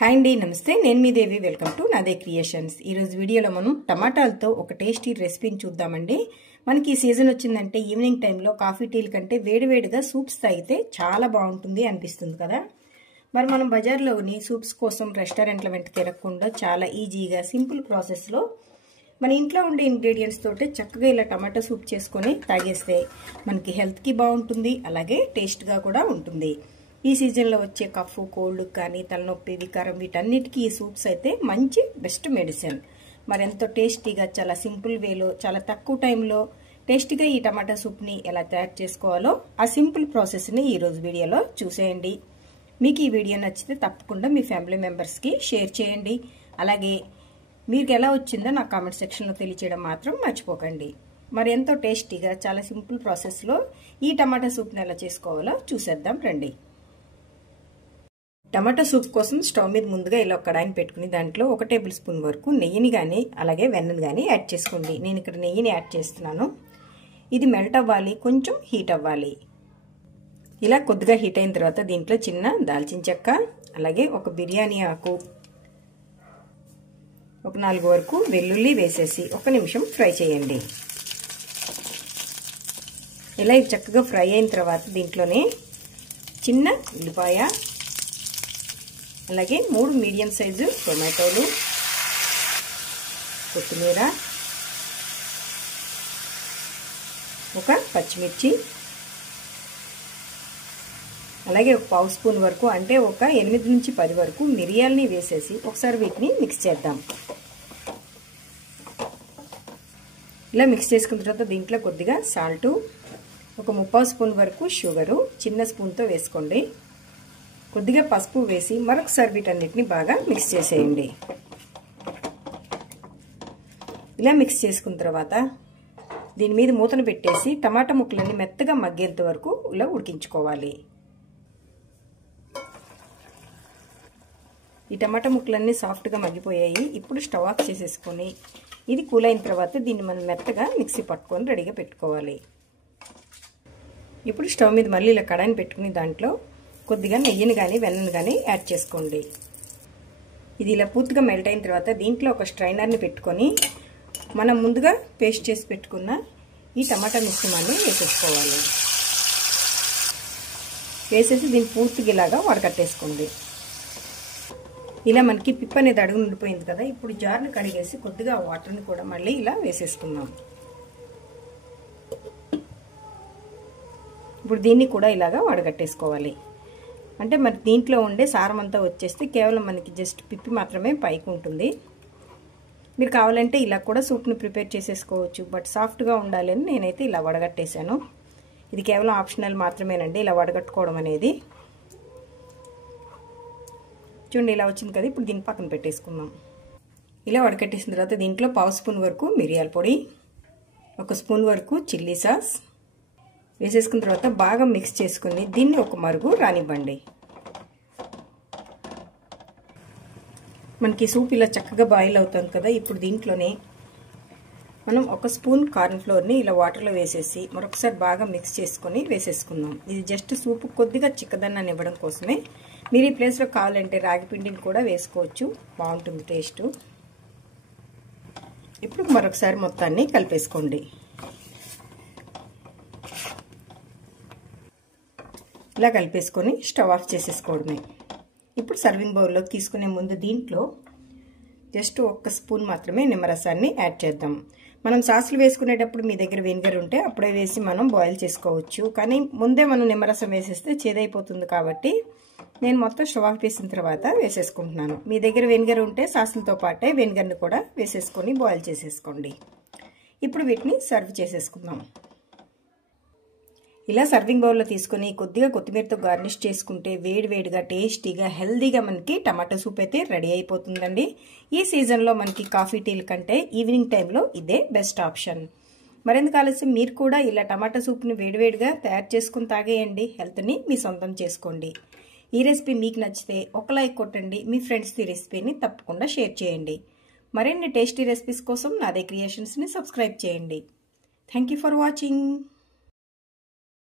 Hi అండి, నమస్తే. నేను మీ దేవి. వెల్కమ్ టు నాదే క్రియేషన్స్. ఈరోజు వీడియోలో మనం టమాటాలతో ఒక టేస్టీ రెసిపీని చూద్దామండి. మనకి ఈ సీజన్ వచ్చిందంటే ఈవినింగ్ టైంలో కాఫీ టీల కంటే వేడివేడిగా సూప్స్ తాగితే చాలా బాగుంటుంది అనిపిస్తుంది కదా. మరి మనం బజార్లోని సూప్స్ కోసం రెస్టారెంట్ల వెంట తిరగకుండా చాలా ఈజీగా సింపుల్ ప్రాసెస్లో మన ఇంట్లో ఉండే ఇంగ్రీడియంట్స్ తోటి చక్కగా ఇలా టమాటా సూప్ చేసుకొని తాగేస్తే మనకి హెల్త్కి బాగుంటుంది, అలాగే టేస్ట్గా కూడా ఉంటుంది. ఈ సీజన్లో వచ్చే కఫ్, కోల్డ్ కానీ తలనొప్పి, వికారం వీటన్నిటికీ ఈ సూప్స్ అయితే మంచి బెస్ట్ మెడిసిన్. మరి ఎంతో టేస్టీగా చాలా సింపుల్ వేలో చాలా తక్కువ టైంలో టేస్టీగా ఈ టమాటా సూప్ని ఎలా తయారు చేసుకోవాలో ఆ సింపుల్ ప్రాసెస్ని ఈరోజు వీడియోలో చూసేయండి. మీకు ఈ వీడియో నచ్చితే తప్పకుండా మీ ఫ్యామిలీ మెంబర్స్కి షేర్ చేయండి. అలాగే మీకు ఎలా వచ్చిందో నా కామెంట్ సెక్షన్లో తెలియచేయడం మాత్రం మర్చిపోకండి. మరి ఎంతో టేస్టీగా చాలా సింపుల్ ప్రాసెస్లో ఈ టమాటా సూప్ని ఎలా చేసుకోవాలో చూసేద్దాం రండి. టమాటా సూప్ కోసం స్టవ్ మీద ముందుగా ఇలా ఒక కడాయిని పెట్టుకుని దాంట్లో 1 టేబుల్ స్పూన్ వరకు నెయ్యిని కానీ అలాగే వెన్నని కానీ యాడ్ చేసుకోండి. నేను ఇక్కడ నెయ్యిని యాడ్ చేస్తున్నాను. ఇది మెల్ట్ అవ్వాలి, కొంచెం హీట్ అవ్వాలి. ఇలా కొద్దిగా హీట్ అయిన తర్వాత దీంట్లో చిన్న దాల్చిన చెక్క, అలాగే ఒక బిర్యానీ ఆకు, ఒక 4 వరకు వెల్లుల్లి వేసేసి 1 నిమిషం ఫ్రై చేయండి. ఇలా చక్కగా ఫ్రై అయిన తర్వాత దీంట్లోనే చిన్న ఉల్లిపాయ, అలాగే 3 మీడియం సైజు టొమాటోలు, కొత్తిమీర, ఒక పచ్చిమిర్చి, అలాగే ఒక పావు స్పూన్ వరకు అంటే ఒక 8 నుంచి 10 వరకు మిరియాలని వేసేసి ఒకసారి వీటిని మిక్స్ చేద్దాం. ఇలా మిక్స్ చేసుకున్న తర్వాత దీంట్లో కొద్దిగా సాల్టు, ఒక 3/4 స్పూన్ వరకు షుగరు చిన్న స్పూన్తో వేసుకోండి. కొద్దిగా పసుపు వేసి మరొకసారి వీటన్నిటిని బాగా మిక్స్ చేసేయండి. ఇలా మిక్స్ చేసుకున్న తర్వాత దీని మీద మూతను పెట్టేసి టమాటా ముక్కలన్నీ మెత్తగా మగ్గేంత వరకు ఇలా ఉడికించుకోవాలి. ఈ టమాటా ముక్కలన్నీ సాఫ్ట్గా మగ్గిపోయాయి. ఇప్పుడు స్టవ్ ఆఫ్ చేసేసుకొని ఇది కూల్ అయిన తర్వాత దీన్ని మనం మెత్తగా మిక్సీ పట్టుకొని రెడీగా పెట్టుకోవాలి. ఇప్పుడు స్టవ్ మీద మళ్ళీ ఇలా కడాయిని పెట్టుకుని దాంట్లో కొద్దిగా నెయ్యిని కానీ వెన్నని కానీ యాడ్ చేసుకోండి. ఇది ఇలా పూర్తిగా మెల్ట్ అయిన తర్వాత దీంట్లో ఒక స్ట్రైనర్ని పెట్టుకొని మనం ముందుగా పేస్ట్ చేసి పెట్టుకున్న ఈ టమాటా మిశ్రమాన్ని వేసేసుకోవాలి. వేసేసి దీన్ని పూర్తిగా ఇలాగా వడకట్టేసుకోండి. ఇలా మనకి పిప్ అనేది అడుగు ఉండిపోయింది కదా. ఇప్పుడు జార్ని కడిగేసి కొద్దిగా వాటర్ని కూడా మళ్ళీ ఇలా వేసేసుకుందాం. ఇప్పుడు దీన్ని కూడా ఇలాగా వడగట్టేసుకోవాలి. అంటే మరి దీంట్లో ఉండే సారం అంతా వచ్చేస్తే కేవలం మనకి జస్ట్ పిప్పి మాత్రమే పైకి ఉంటుంది. మీరు కావాలంటే ఇలా కూడా సూప్ని ప్రిపేర్ చేసేసుకోవచ్చు. బట్ సాఫ్ట్గా ఉండాలి అని నేనైతే ఇలా వడగట్టేశాను. ఇది కేవలం ఆప్షనల్ మాత్రమేనండి ఇలా వడగట్టుకోవడం అనేది. చూడండి ఇలా వచ్చింది కదా. ఇప్పుడు దీన్ని పక్కన పెట్టేసుకుందాం. ఇలా వడకట్టేసిన తర్వాత దీంట్లో 1/2 స్పూన్ వరకు మిరియాల పొడి, 1 స్పూన్ వరకు చిల్లీ సాస్ వేసేసుకున్న తర్వాత బాగా మిక్స్ చేసుకుని దీన్ని ఒక మరుగు రానివ్వండి. మనకి సూప్ ఇలా చక్కగా బాయిల్ అవుతుంది కదా. ఇప్పుడు దీంట్లోనే మనం 1 స్పూన్ కార్న్ ఫ్లోర్ని ఇలా వాటర్లో వేసేసి మరొకసారి బాగా మిక్స్ చేసుకొని వేసేసుకుందాం. ఇది జస్ట్ సూప్ కొద్దిగా చిక్కదనాన్ని ఇవ్వడం కోసమే. మీరు ఈ ప్లేస్లో కావాలంటే రాగి పిండిని కూడా వేసుకోవచ్చు, బాగుంటుంది టేస్ట్. ఇప్పుడు మరొకసారి మొత్తాన్ని కలిపేసుకోండి. ఇలా కలిపేసుకొని స్టవ్ ఆఫ్ చేసేసుకోవడమే. ఇప్పుడు సర్వింగ్ బౌల్లోకి తీసుకునే ముందు దీంట్లో జస్ట్ 1 స్పూన్ మాత్రమే నిమ్మరసాన్ని యాడ్ చేద్దాం. మనం సాసులు వేసుకునేటప్పుడు మీ దగ్గర వెనిగర్ ఉంటే అప్పుడే వేసి మనం బాయిల్ చేసుకోవచ్చు. కానీ ముందే మనం నిమ్మరసం వేసేస్తే చేదైపోతుంది కాబట్టి నేను మొత్తం స్టవ్ ఆఫ్ చేసిన తర్వాత వేసేసుకుంటున్నాను. మీ దగ్గర వెనిగర్ ఉంటే సాసులతో పాటే వెనిగర్ని కూడా వేసేసుకొని బాయిల్ చేసేసుకోండి. ఇప్పుడు వీటిని సర్వ్ చేసేసుకుందాం. ఇలా సర్వింగ్ బౌల్లో తీసుకొని కొద్దిగా కొత్తిమీరతో గార్నిష్ చేసుకుంటే వేడివేడిగా టేస్టీగా హెల్దీగా మనకి టమాటా సూప్ అయితే రెడీ అయిపోతుందండి. ఈ సీజన్లో మనకి కాఫీ టీల కంటే ఈవినింగ్ టైంలో ఇదే బెస్ట్ ఆప్షన్. మరెందుకు ఆలస్యం, మీరు కూడా ఇలా టమాటా సూప్ని వేడివేడిగా తయారు చేసుకుని తాగేయండి. హెల్త్ని మీ సొంతం చేసుకోండి. ఈ రెసిపీ మీకు నచ్చితే ఒక లైక్ కొట్టండి. మీ ఫ్రెండ్స్కి ఈ రెసిపీని తప్పకుండా షేర్ చేయండి. మరిన్ని టేస్టీ రెసిపీస్ కోసం నాదే క్రియేషన్స్ని సబ్స్క్రైబ్ చేయండి. Thank you for watching.